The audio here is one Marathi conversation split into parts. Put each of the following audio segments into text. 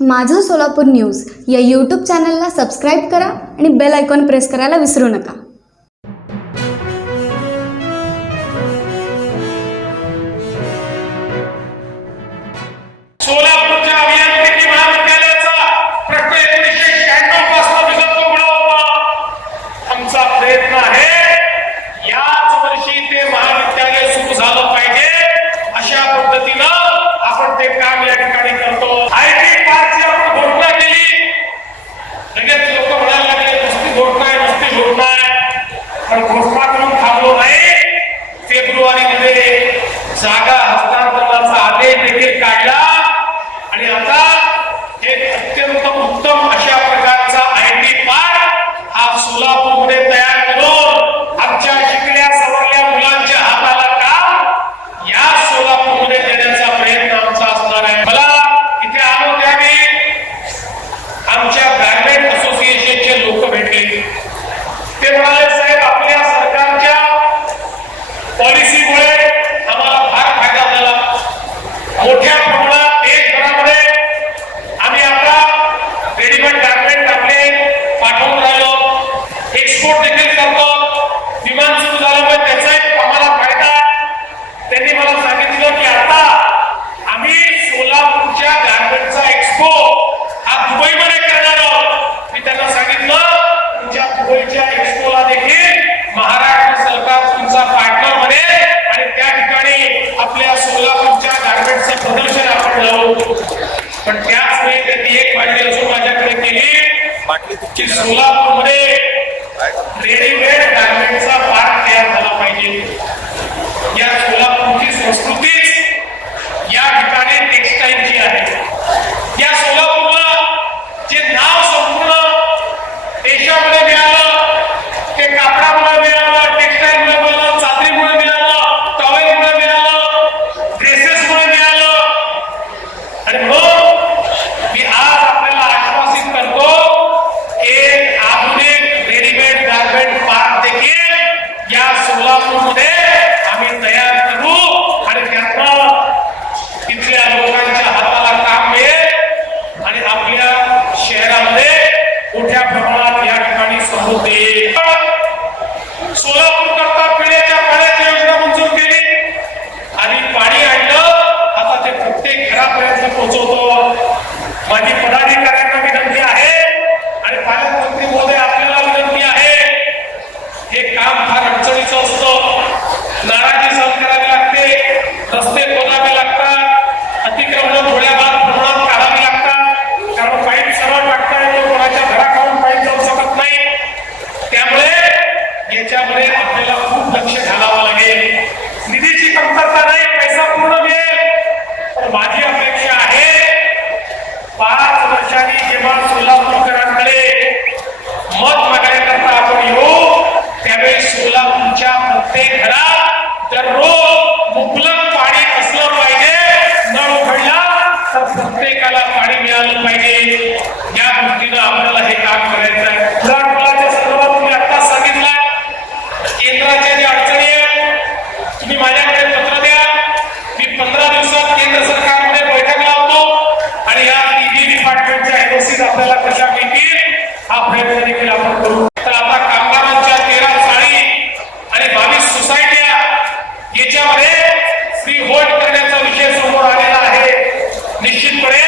माझं सोलापूर न्यूज या यूट्यूब चॅनलला सबस्क्राईब करा आणि बेल आयकॉन प्रेस करायला विसरू नका. सोलापूरच्या अभियांत्रिकी महाविद्यालयाचा प्रश्न 1996 पासून विसर्ग पुढे होता. आमचा प्रयत्न आहे याच वर्षी ते महाविद्यालय सुरू झालं पाहिजे अशा पद्धतीनं आपण ते काम या ठिकाणी करतो. आयटी पार्कची आपण घोषणा केली, लगेच लोक म्हणायला लागले नुसती घोषणा आहे, नुसती घोषणा आहे. पण घोषणा करून थांबलो नाही. फेब्रुवारीमध्ये जागा हस्तांतरणाचा आदेश देखील काढला आणि आता एक अत्यंत उत्तम अशा प्रकारचा आयटी पार्क हा सोलापूरमध्ये तयार करून आमच्या शिकल्या सवरल्या मुलांच्या हाताला काम या सोलापूरमध्ये देण्याचा प्रयत्न आमचा असणार आहे. मला इथे आलो त्यावेळी आमच्या गारमेंट असोसिएशनचे लोक भेटले. ते म्हणाले, साहेब आपल्या सरकारच्या पॉलिसीमुळे आम्हाला फार फायदा झाला. मोठ्या प्रमाणात देशभरामध्ये आम्ही आता रेडीमेड गारमेंट आपले पाठवून राहिलो, एक्सपोर्ट देखील करतो. विमान सुरू झाल्यामुळे त्याचा एक आम्हाला फायदा आहे. त्यांनी मला सांगितलं की आता आम्ही सोलापूरच्या गारमेंटचा एक्सपो हा दुबईमध्ये करणार आहोत. मी त्यांना सांगितलं तुमच्या दुबईच्या एक्सपोला देखील महाराष्ट्र सरकार तुमचा पार्टनर बनेल आणि त्या ठिकाणी आपल्या सोलापूरच्या गारमेंटचं प्रदर्शन आपण लावू. पण त्याच वेळी त्यांनी एक माहिती अजून माझ्याकडे केली की सोलापूरमध्ये रेडीमेड गारमेंटचा पार्क तयार झाला पाहिजे. या सोलापूरची संस्कृतीच या ठिकाणी टेक्सटाईलची आहे. या सोलापूरला जे नाव संपूर्ण देशामध्ये मिळालं ते कापडामुळे मिळालं, टेक्सटाईलमुळे मिळालं, चादरीमुळे मिळालं, टॉवेलमुळे मिळालं, ड्रेसेसमुळे मिळालं. आणि म्हणून मी आज आपल्याला आश्वासित करतो एक आधुनिक रेडीमेड गारमेंट पार्क देखील या सोलापूरमध्ये आम्ही तयार करू आणि त्यातनं तिथल्या लोकांच्या हाताला काम मिळेल आणि आपल्या शहरामध्ये मोठ्या प्रमाणात या ठिकाणी समृद्धी येईल. सोलापूर करता पिण्याच्या पाण्याची योजना मंजूर केली आणि पाणी आणलं. आता ते प्रत्येक घरापर्यंत पोहोचवतो. माझी पदाधिकाऱ्यांना विनंती आहे आणि पालकमंत्री महोदय आपल्याला विनंती आहे, हे काम फार अडचणीचं असतं. नाराजी सहन करावी लागते, रस्ते खोदावे लागतात, अतिक्रमण थोड्या प्रमाणात काढावी लागतात, कारण पाईप सरळ टाकता येतो, कोणाच्या घराखालून पाईप जाऊ शकत नाही. त्यामुळे याच्यामध्ये आपल्याला खूप लक्ष घालावं लागेल. निधीची कमतरता नाही, पैसा पूर्ण मिळेल. पण माझी अपेक्षा आहे 5 वर्षांनी जेव्हा सोलापूरकरांकडे मत मागण्याकरता आपण येऊ त्यावेळी सोलापूरच्या प्रत्येक घरात दररोज मुबलक पाणी असलं पाहिजे. नळ उघडला तर प्रत्येकाला पाणी मिळालं पाहिजे. या दृष्टीनं आपल्याला हे काम करायचं आहे. मुलाच्या संदर्भात तुम्ही आता सांगितलं केंद्राच्या ज्या अडचणी आहेत तुम्ही माझ्याकडे पत्र द्या. मी 15 दिवसात केंद्र सरकारमध्ये बैठक लावतो आणि या तिन्ही डिपार्टमेंटच्या एनओसी आपल्याला कशा मिळतील हा प्रयत्न देखील आपण करू. तर आता कामगारांच्या 13 चाळी आणि 22 सोसायट्या याच्यामध्ये फ्री होल्ड करण्याचा विषय समोर आलेला आहे. निश्चितपणे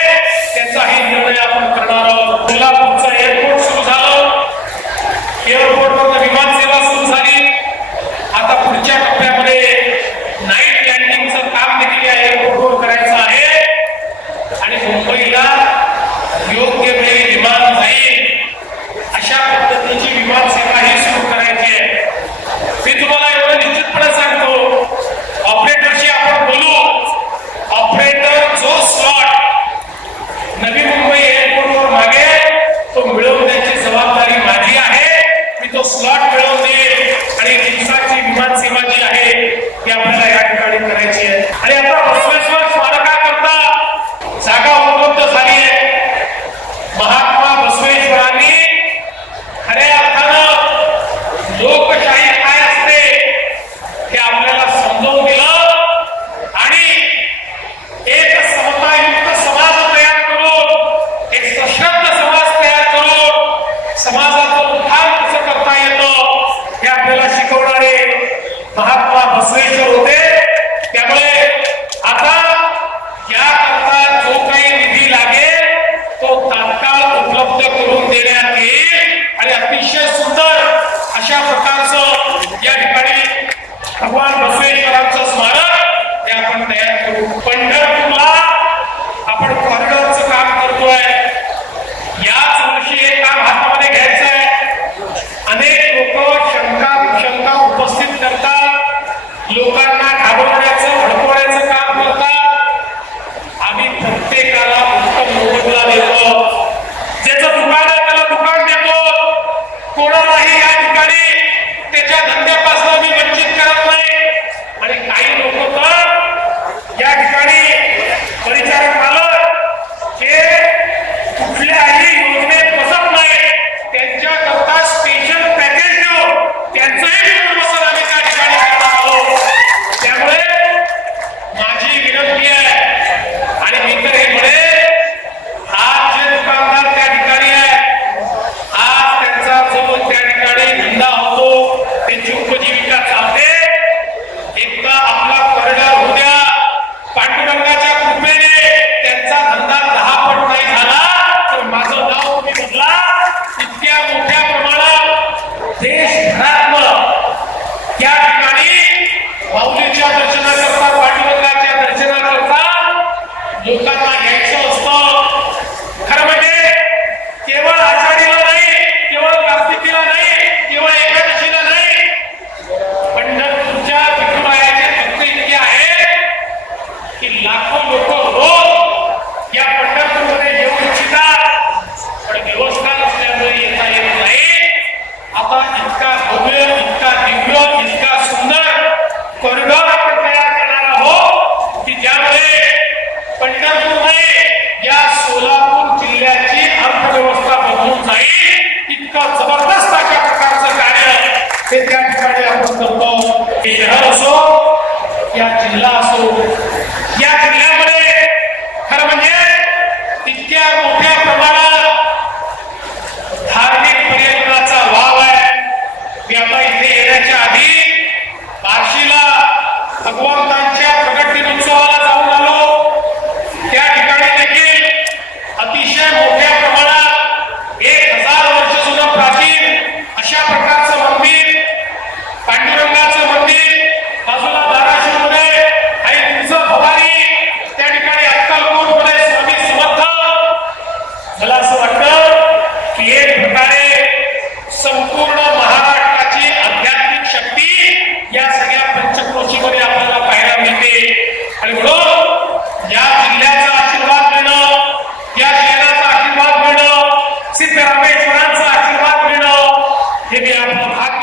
त्याचाही निर्णय आपण करणार आहोत. सोलापूरचं एअरपोर्ट सुरू झालं, एअरपोर्टवर विमान सेवा सुरू झाली. आता पुढच्या टप्प्यामध्ये नाईट लँडिंगचं काम देखील या एअरपोर्टवर करायचं आहे आणि मुंबईला योग्य वेळी विमान जाईल अशा पद्धतीची विमान सेवा ही सुरू करायची आहे. मी तुम्हाला एवढं निश्चितपणे सांगतो, ऑपरेटरशी आपण बोलू. ऑपरेटर जो स्लॉट नवी मुंबई एअरपोर्टवर मागेल तो मिळवून द्यायची जबाबदारी माझी आहे. मी तो स्लॉट मिळवून देईल आणि दिवसाची विमान सेवा जी आहे ती आपल्याला या ठिकाणी करायची आहे. आणि आता बसवेश्वर स्मारकाकरता जागा उपलब्ध झाली आहे. महात्मा बसवेश्वरांनी खऱ्या अर्थानं लोकशाही काय असते हे आपल्याला समजावून दिलं आणि एक समतायुक्त समाज तयार करून अतिशय मोठ्या प्रमाणात 1000 वर्ष जुनं प्राचीन अशा प्रकारचं मंदिर, पांडुरंगाचं मंदिर, बाजूला धाराशिवमध्ये आई तुळजा भवानी, त्या ठिकाणी अक्कलकोटमध्ये स्वामी समर्थ. मला असं वाटतं की एक प्रकारे संपूर्ण महाराष्ट्राची आध्यात्मिक शक्ती या सगळ्या पंचक्रोशीमध्ये आपल्याला पाहायला मिळते. आणि म्हणून या जिल्ह्याचा आशीर्वाद मिळणं, या शहराचा आशीर्वाद मिळणं, सिद्धरामेश्वरांचा आशीर्वाद मिळणं हे मी आपलं भाग्य